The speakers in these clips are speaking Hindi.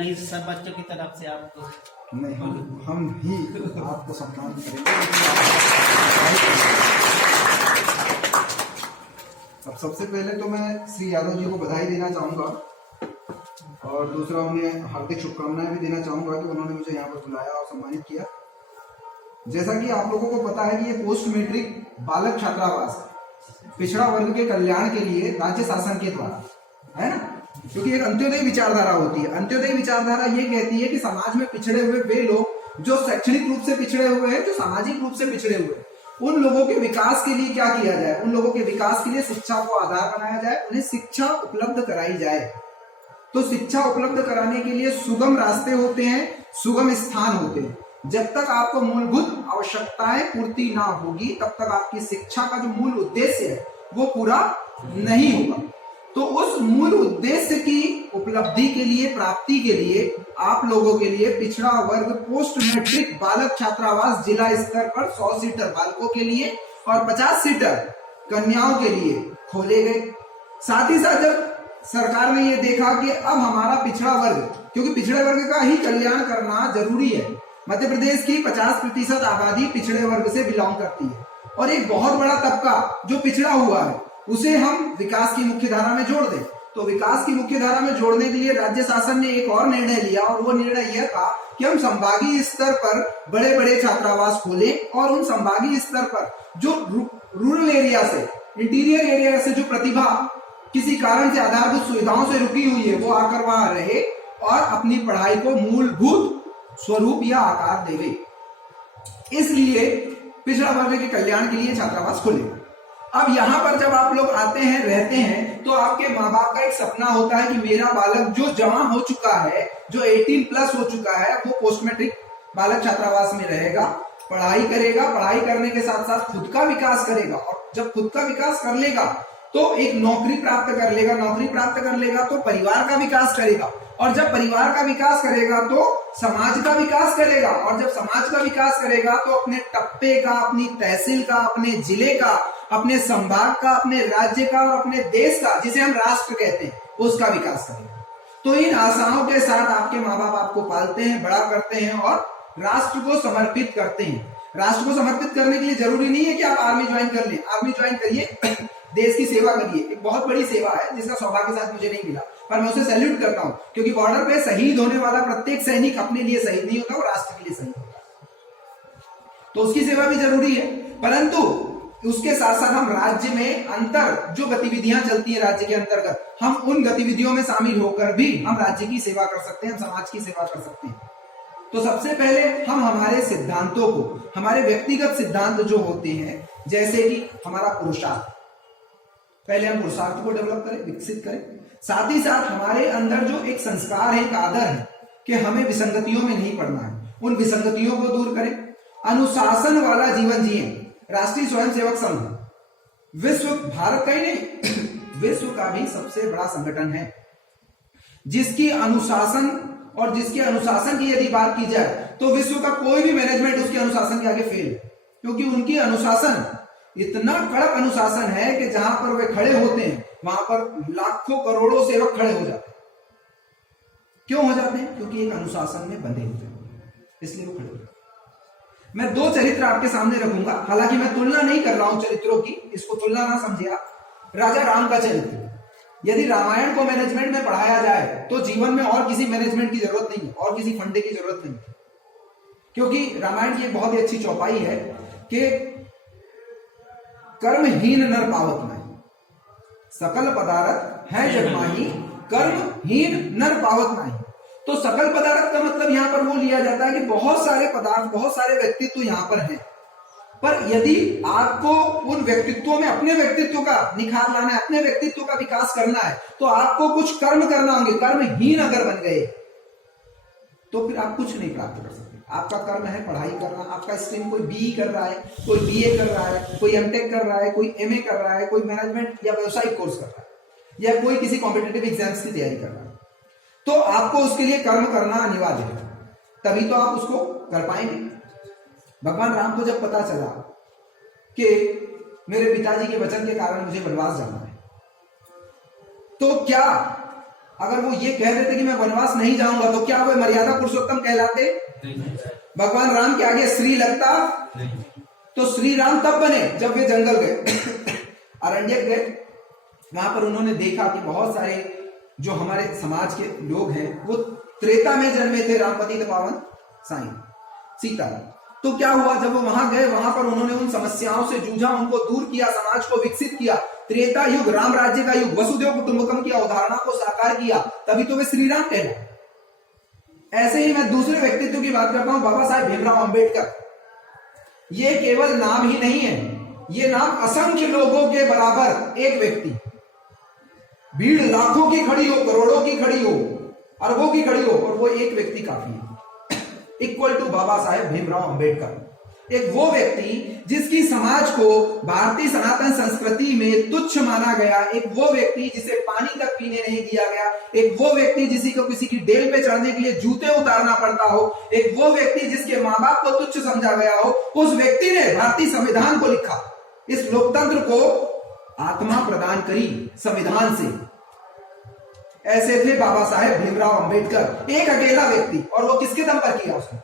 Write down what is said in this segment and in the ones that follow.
नहीं सब बच्चों की तरफ से आपको नहीं, हम ही आपको सम्मान करेंगे। अब सबसे पहले तो मैं श्री यादव जी को बधाई देना चाहूंगा और दूसरा उन्हें हार्दिक शुभकामनाएं भी देना चाहूंगा कि उन्होंने मुझे यहाँ पर बुलाया और सम्मानित किया। जैसा कि आप लोगों को पता है कि ये पोस्ट मैट्रिक बालक छात्रावास है, पिछड़ा वर्ग के कल्याण के लिए राज्य शासन के द्वारा, है ना। क्योंकि एक अंत्योदय विचारधारा होती है। अंत्योदय विचारधारा ये कहती है कि समाज में पिछड़े हुए वे लोग जो शैक्षणिक रूप से पिछड़े हुए हैं, जो सामाजिक रूप से पिछड़े हुए हैं, उन लोगों के विकास के लिए क्या किया जाए, उन लोगों के विकास के लिए शिक्षा को आधार बनाया जाए, उन्हें शिक्षा उपलब्ध कराई जाए। तो शिक्षा उपलब्ध कराने के लिए सुगम रास्ते होते हैं, सुगम स्थान होते हैं। जब तक आपको मूलभूत आवश्यकताएं पूर्ति ना होगी तब तक आपकी शिक्षा का जो मूल उद्देश्य है वो पूरा नहीं होगा। तो उस मूल उद्देश्य की उपलब्धि के लिए, प्राप्ति के लिए आप लोगों के लिए पिछड़ा वर्ग पोस्ट मैट्रिक बालक छात्रावास जिला स्तर पर 100 सीटर बालकों के लिए और 50 सीटर कन्याओं के लिए खोले गए। साथ ही साथ जब सरकार ने ये देखा कि अब हमारा पिछड़ा वर्ग, क्योंकि पिछड़े वर्ग का ही कल्याण करना जरूरी है, मध्य प्रदेश की 50% आबादी पिछड़े वर्ग से बिलोंग करती है और एक बहुत बड़ा तबका जो पिछड़ा हुआ है उसे हम विकास की मुख्य धारा में जोड़ दें। तो विकास की मुख्य धारा में जोड़ने के लिए राज्य शासन ने एक और निर्णय लिया और वो निर्णय यह था कि हम संभागीय स्तर पर बड़े बड़े छात्रावास खोलें और उन संभागीय स्तर पर जो रूरल एरिया से, इंटीरियर एरिया से जो प्रतिभा किसी कारण से आधारभूत सुविधाओं से रुकी हुई है वो आकर वहां रहे और अपनी पढ़ाई को मूलभूत स्वरूप या आकार देवे। इसलिए पिछड़ा वर्ग के कल्याण के लिए छात्रावास खोले। अब यहाँ पर जब आप लोग आते हैं, रहते हैं, तो आपके माँ बाप का एक सपना होता है कि मेरा बालक जो जवान हो चुका है, जो 18+ हो चुका है, वो पोस्ट मैट्रिक बालक छात्रावास में रहेगा, पढ़ाई करेगा, पढ़ाई करने के साथ साथ खुद का विकास करेगा और जब खुद का विकास कर लेगा तो एक नौकरी प्राप्त कर लेगा, नौकरी प्राप्त कर लेगा तो परिवार का विकास करेगा और जब परिवार का विकास करेगा तो समाज का विकास करेगा और जब समाज का विकास करेगा तो अपने टप्पे का, अपनी तहसील का, अपने जिले का, अपने संभाग का, अपने राज्य का और अपने देश का, जिसे हम राष्ट्र कहते हैं, उसका विकास करेगा। तो इन आशाओं के साथ आपके माँ बाप आपको पालते हैं, बड़ा करते हैं और राष्ट्र को समर्पित करते हैं। राष्ट्र को समर्पित करने के लिए जरूरी नहीं है कि आप आर्मी ज्वाइन कर लें, आर्मी ज्वाइन करिए, देश की सेवा करिए। एक बहुत बड़ी सेवा है जिसका सौभाग्य साथ मुझे नहीं मिला, पर मैं उसे सैल्यूट करता हूं, क्योंकि बॉर्डर पे शहीद होने वाला प्रत्येक सैनिक अपने लिए शहीद नहीं होता, वो राष्ट्र के लिए शहीद होता है। तो उसकी सेवा भी जरूरी है, परंतु उसके साथ साथ हम राज्य में अंतर जो गतिविधियां चलती है राज्य के अंतर्गत, हम उन गतिविधियों में शामिल होकर भी हम राज्य की सेवा कर सकते हैं, हम समाज की सेवा कर सकते हैं। तो सबसे पहले हम हमारे सिद्धांतों को, हमारे व्यक्तिगत सिद्धांत जो होते हैं, जैसे कि हमारा पुरुषार्थ, पहले हम पुरुषार्थ को डेवलप करें, विकसित करें। साथ ही साथ हमारे अंदर जो एक संस्कार है, एक आदर है कि हमें विसंगतियों में नहीं पड़ना है, उन विसंगतियों को दूर करें, अनुशासन वाला जीवन जिए। राष्ट्रीय स्वयंसेवक संघ विश्व, भारत का ही नहीं विश्व का भी सबसे बड़ा संगठन है, जिसकी अनुशासन और जिसके अनुशासन की यदि बात की जाए तो विश्व का कोई भी मैनेजमेंट उसके अनुशासन के आगे फेल है, क्योंकि उनकी अनुशासन इतना कड़क अनुशासन है कि जहां पर वे खड़े होते हैं वहां पर लाखों करोड़ों सेवक खड़े हो जाते हैं। क्यों हो जाते हैं? क्योंकि एक अनुशासन में बंधे होते हैं, इसलिए वो खड़े होते हैं। मैं 2 चरित्र आपके सामने रखूंगा, हालांकि मैं तुलना नहीं कर रहा हूं चरित्रों की, इसको तुलना ना समझिए आप। राजा राम का चरित्र, यदि रामायण को मैनेजमेंट में पढ़ाया जाए तो जीवन में और किसी मैनेजमेंट की जरूरत नहीं है, और किसी फंडे की जरूरत नहीं है, क्योंकि रामायण की एक बहुत ही अच्छी चौपाई है कि कर्महीन नर पावत नहीं, सकल पदार्थ है जग माही, कर्महीन नर पावत नहीं। तो सकल पदार्थ का मतलब यहां पर वो लिया जाता है कि बहुत सारे पदार्थ, बहुत सारे व्यक्तित्व यहां पर हैं, पर यदि आपको उन व्यक्तित्वों में अपने व्यक्तित्व का निखार लाना है, अपने व्यक्तित्व का विकास करना है, तो आपको कुछ कर्म करना होंगे। कर्महीन अगर बन गए तो फिर आप कुछ नहीं प्राप्त कर सकते। आपका कर्म है पढ़ाई करना, आपका स्ट्रीम कोई बीई कर रहा है, कोई बीए कर रहा है, कोई एमटेक कर रहा है, कोई एमए कर रहा है, कोई मैनेजमेंट या व्यवसायिक कोर्स कर रहा है, या कोई किसी कॉम्पिटिटिव एग्जाम्स की तैयारी कर रहा है, तो आपको उसके लिए कर्म करना अनिवार्य है, तभी तो आप उसको कर पाएंगे। भगवान राम को जब पता चला कि मेरे पिताजी के वचन के कारण मुझे वनवास जाना है, तो क्या अगर वो ये कह देते कि मैं वनवास नहीं जाऊंगा तो क्या वो मर्यादा पुरुषोत्तम कहलाते? भगवान राम के आगे श्री लगता? तो श्री राम तब बने जब वे जंगल गए, अरण्यक गए। वहां पर उन्होंने देखा कि बहुत सारे जो हमारे समाज के लोग हैं वो त्रेता में जन्मे थे, रामपति पावन साईं सीता। तो क्या हुआ, जब वो वहां गए, वहां पर उन्होंने उन समस्याओं से जूझा, उनको दूर किया, समाज को विकसित किया। त्रेता युग, राम राज्य का युग, वसुदेव कुटुंबकम की अवधारणा को साकार किया, तभी तो वे श्री राम कहलाए। ऐसे ही मैं दूसरे व्यक्तित्व की बात करता हूं, बाबा साहेब भीमराव अंबेडकर। ये केवल नाम ही नहीं है, ये नाम असंख्य लोगों के बराबर एक व्यक्ति, भीड़ लाखों की खड़ी हो, करोड़ों की खड़ी हो, अरबों की खड़ी हो, और वो एक व्यक्ति काफी है, इक्वल टू बाबा साहेब भीमराव अंबेडकर। एक वो व्यक्ति जिसकी समाज को भारतीय सनातन संस्कृति में तुच्छ माना गया, एक वो व्यक्ति जिसे पानी तक पीने नहीं दिया गया, एक वो व्यक्ति जिसी को किसी की डेल पे चढ़ने के लिए जूते उतारना पड़ता हो, एक वो व्यक्ति जिसके माँ बाप को तुच्छ समझा गया हो, उस व्यक्ति ने भारतीय संविधान को लिखा, इस लोकतंत्र को आत्मा प्रदान करी संविधान से। ऐसे थे बाबा साहेब भीमराव अंबेडकर, एक अकेला व्यक्ति, और वो किसके दम पर किया? उसने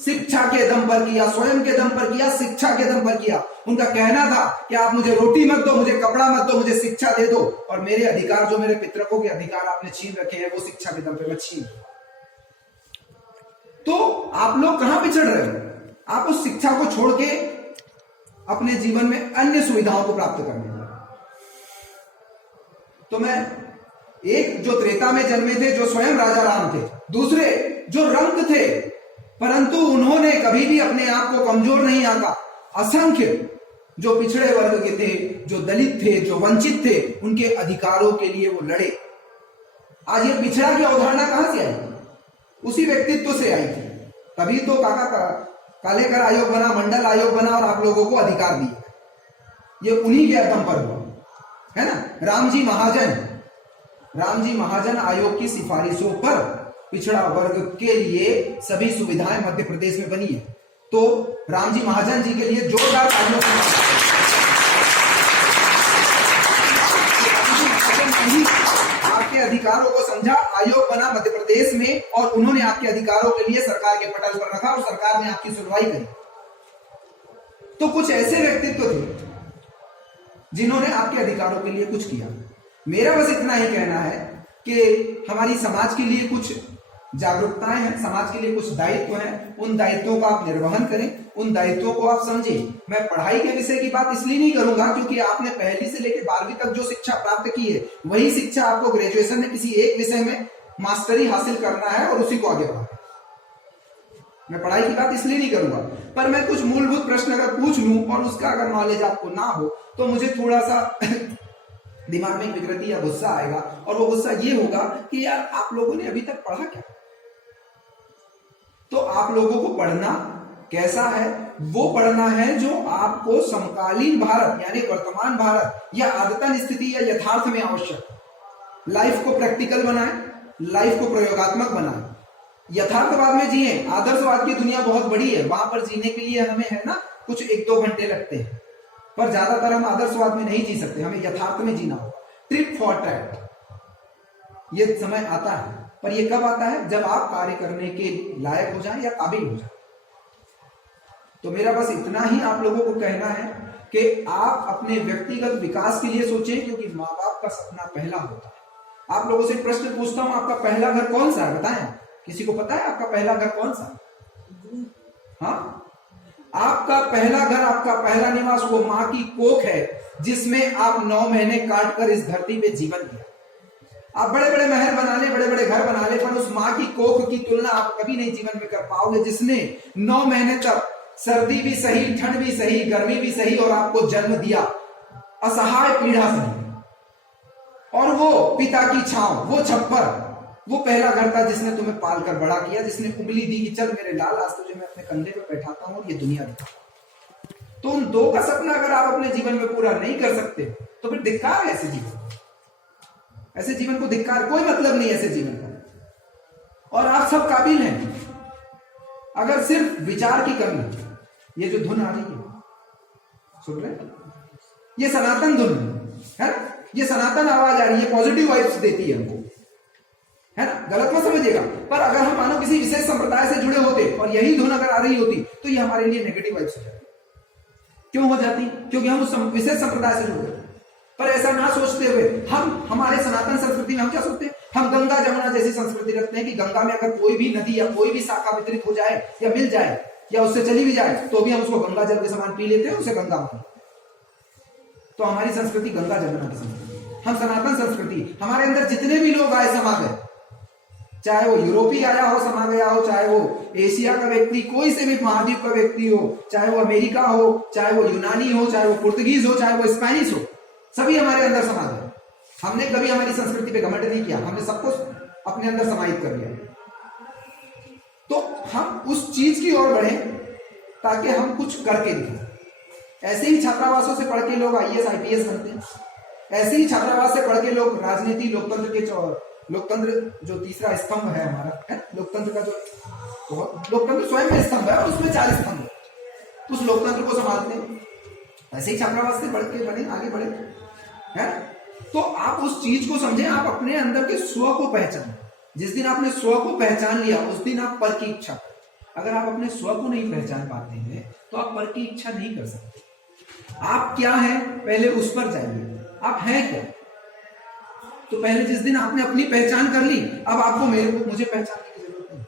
शिक्षा के दम पर किया, स्वयं के दम पर किया, शिक्षा के दम पर किया। उनका कहना था कि आप मुझे रोटी मत दो, मुझे कपड़ा मत दो, मुझे शिक्षा दे दो, और मेरे अधिकार, जो मेरे पितरों के अधिकार आपने छीन रखे हैं, वो शिक्षा के दम पर मैं छीन। तो आप लोग कहां पिछड़ रहे हो? आप उस शिक्षा को छोड़ के अपने जीवन में अन्य सुविधाओं को प्राप्त करने लगे। तो मैं, एक जो त्रेता में जन्मे थे, जो स्वयं राजा राम थे, दूसरे जो रंक थे, परंतु उन्होंने कभी भी अपने आप को कमजोर नहीं आंका। असंख्य जो पिछड़े वर्ग के थे, जो दलित थे, जो वंचित थे, उनके अधिकारों के लिए वो लड़े। आज ये पिछड़ा की अवधारणा कहां से आई? उसी व्यक्तित्व से आई थी। तभी तो कालेकर आयोग बना, मंडल आयोग बना, और आप लोगों को अधिकार दिए। ये उन्हीं के दम पर हुआ है ना। रामजी महाजन आयोग की सिफारिशों पर पिछड़ा वर्ग के लिए सभी सुविधाएं मध्य प्रदेश में बनी है। तो रामजी महाजन जी के लिए जोरदार तालियों आपके अधिकारों को समझा, आयोग बना मध्य प्रदेश में, और उन्होंने आपके अधिकारों के लिए सरकार के पटल पर रखा, और सरकार ने आपकी सुनवाई करी। तो कुछ ऐसे व्यक्तित्व थे जिन्होंने आपके अधिकारों के लिए कुछ किया। मेरा बस इतना ही कहना है कि हमारी समाज के लिए कुछ जागरूकताएं हैं, समाज के लिए कुछ दायित्व हैं, उन दायित्वों का आप निर्वहन करें, उन दायित्वों को आप समझें। मैं पढ़ाई के विषय की बात इसलिए नहीं करूंगा क्योंकि आपने पहली से लेकर 12वीं तक जो शिक्षा प्राप्त की है, वही शिक्षा आपको ग्रेजुएशन में किसी एक विषय में मास्टरी हासिल करना है और उसी को आगे बढ़ाना है। मैं पढ़ाई की बात इसलिए नहीं करूंगा, पर मैं कुछ मूलभूत प्रश्न अगर पूछ लूं और उसका अगर नॉलेज आपको ना हो तो मुझे थोड़ा सा दिमाग में विकृति या गुस्सा आएगा, और वो गुस्सा ये होगा कि यार आप लोगों ने अभी तक पढ़ा क्या? तो आप लोगों को पढ़ना कैसा है? वो पढ़ना है जो आपको समकालीन भारत यानी वर्तमान भारत या आदतन स्थिति या यथार्थ में आवश्यक, लाइफ को प्रैक्टिकल बनाए, लाइफ को प्रयोगात्मक बनाए, यथार्थवाद में जिए। आदर्शवाद की दुनिया बहुत बड़ी है, वहां पर जीने के लिए हमें है ना कुछ 1-2 घंटे लगते हैं, पर ज्यादातर हम आदर्शवाद में नहीं जी सकते, हमें यथार्थ में जीना होगा। ट्रिप फॉर ट्रैक, ये समय आता है, पर ये कब आता है? जब आप कार्य करने के लायक हो जाएं या काबिल हो जाएं। तो मेरा बस इतना ही आप लोगों को कहना है कि आप अपने व्यक्तिगत विकास के लिए सोचें, क्योंकि माँ बाप का सपना पहला होता है। आप लोगों से प्रश्न पूछता हूं, आपका पहला घर कौन सा है? बताएं, किसी को पता है आपका पहला घर कौन सा? हाँ, आपका पहला घर, आपका पहला निवास वो माँ की कोख है जिसमें आप 9 महीने काट कर इस धरती पे जीवन दिया। आप बड़े बड़े महल बना ले, बड़े बड़े घर बना ले, पर उस माँ की कोख की तुलना आप कभी नहीं जीवन में कर पाओगे, जिसने 9 महीने तक सर्दी भी सही, ठंड भी सही, गर्मी भी सही, और आपको जन्म दिया, असहाय पीड़ा सही। और वो पिता की छांव, वो छप्पर, वो पहला घर था जिसने तुम्हें पाल कर बड़ा किया, जिसने उंगली दी कि चल मेरे लाल, आज तुझे मैं अपने कंधे पे बैठाता हूं और ये दुनिया दिखाता। तो उन 2 का सपना अगर आप अपने जीवन में पूरा नहीं कर सकते तो फिर धिक्कार है ऐसे जीवन, ऐसे जीवन को धिक्कार, कोई मतलब नहीं ऐसे जीवन का। और आप सब काबिल हैं, अगर सिर्फ विचार की कमी। ये जो धुन आ रही है, सुन रहे हैं? ये सनातन धुन है, ये सनातन आवाज आ रही है, पॉजिटिव वाइब्स देती है हमको। समझेगा। पर अगर हम मानो किसी विशेष संप्रदाय से जुड़े होते और यही धुन अगर आ रही होती तो ये हमारे लिए नेगेटिव वाइब्स हो जाती। क्यों हो जाती? क्योंकि हम उस विशेष संप्रदाय से जुड़े। पर ऐसा ना सोचते हुए हम हमारे सनातन संस्कृति में हम क्या सोचते हैं? हम गंगा जमुना जैसी संस्कृति रखते हैं कि गंगा में अगर कोई भी नदी या कोई भी शाखा वितरित हो जाए या मिल जाए या उससे चली भी जाए तो भी हम उसको गंगा जल के समान पी लेते हैं, उसे गंगा मानते। तो हमारी संस्कृति गंगा जमुना की संस्कृति, हम सनातन संस्कृति, हमारे अंदर जितने भी लोग आए समा गए, चाहे वो यूरोपीय आया हो समा गया हो, चाहे वो एशिया का व्यक्ति, कोई से भी महाद्वीप का व्यक्ति हो, चाहे वो अमेरिका हो, चाहे वो यूनानी हो, चाहे वो पुर्तगीज हो, चाहे वो स्पेनिश हो, सभी हमारे अंदर समा गए। हमने कभी हमारी संस्कृति पे घमंड नहीं किया, हमने सबको अपने अंदर समाहित कर लिया। तो हम उस चीज की ओर बढ़े ताकि हम कुछ करके दिखाएं। ऐसे ही छात्रावासों से पढ़ के लोग IAS IPS बनते हैं, ऐसे ही छात्रावास से पढ़ के लोग राजनीति, लोकतंत्र जो तीसरा स्तंभ है हमारा है, लोकतंत्र का जो लोकतंत्र स्वयं में स्तंभ है और उसमें 4 स्तंभ है, उस लोकतंत्र को संभालते हैं। ऐसे ही छात्रावास से पढ़ के बढ़े, आगे बढ़े है। तो आप उस चीज को समझें, आप अपने अंदर के स्व को पहचानें। जिस दिन आपने स्व को पहचान लिया उस दिन आप पर की इच्छा करें। अगर आप अपने स्व को नहीं पहचान पाते हैं तो आप पर की इच्छा नहीं कर सकते। आप क्या हैं पहले उस पर जाइए, आप हैं क्या। तो पहले जिस दिन आपने अपनी पहचान कर ली, अब आपको मुझे पहचानने की जरूरत नहीं।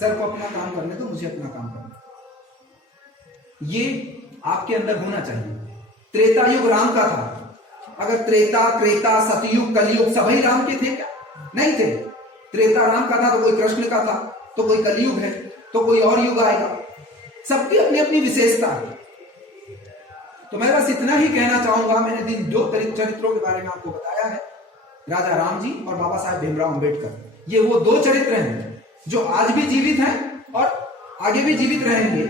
सर को अपना काम करने दो, मुझे अपना काम करने दो। ये आपके अंदर होना चाहिए। त्रेता युग राम का था। अगर त्रेता सतयुग कलयुग सभी राम के थे क्या? नहीं थे। त्रेता राम का था तो कोई कृष्ण का था, तो कोई कलयुग है, तो कोई और युग आएगा। सबकी अपनी अपनी विशेषता है। तो मैं बस इतना ही कहना चाहूंगा। मैंने 2 चरित्रों के बारे में आपको बताया है, राजा राम जी और बाबा साहेब भीमराव अंबेडकर। ये वो 2 चरित्र हैं जो आज भी जीवित हैं और आगे भी जीवित रहेंगे।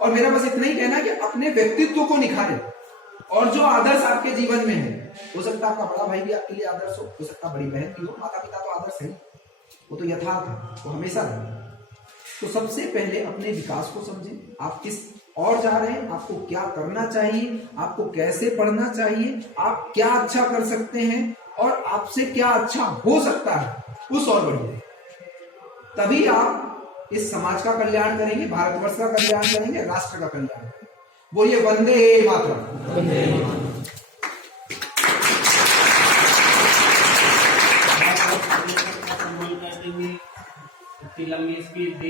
और मेरा बस इतना ही कहना है कि अपने व्यक्तित्व को निखारें और जो आदर्श आपके जीवन में है, हो सकता है आपका बड़ा भाई भी आपके लिए आदर्श हो सकता है बड़ी बहन भी हो, माता पिता तो आदर्श है, वो तो यथार्थ है, वो हमेशा है। तो सबसे पहले अपने विकास को समझें, आप किस और जा रहे हैं, आपको क्या करना चाहिए, आपको कैसे पढ़ना चाहिए, आप क्या अच्छा कर सकते हैं और आपसे क्या अच्छा हो सकता है, उस और बढ़िए। तभी आप इस समाज का कल्याण करेंगे, भारतवर्ष का कल्याण करेंगे, राष्ट्र का कल्याण करेंगे। बोलिए वंदे मातरम। लंबी स्पीच दी।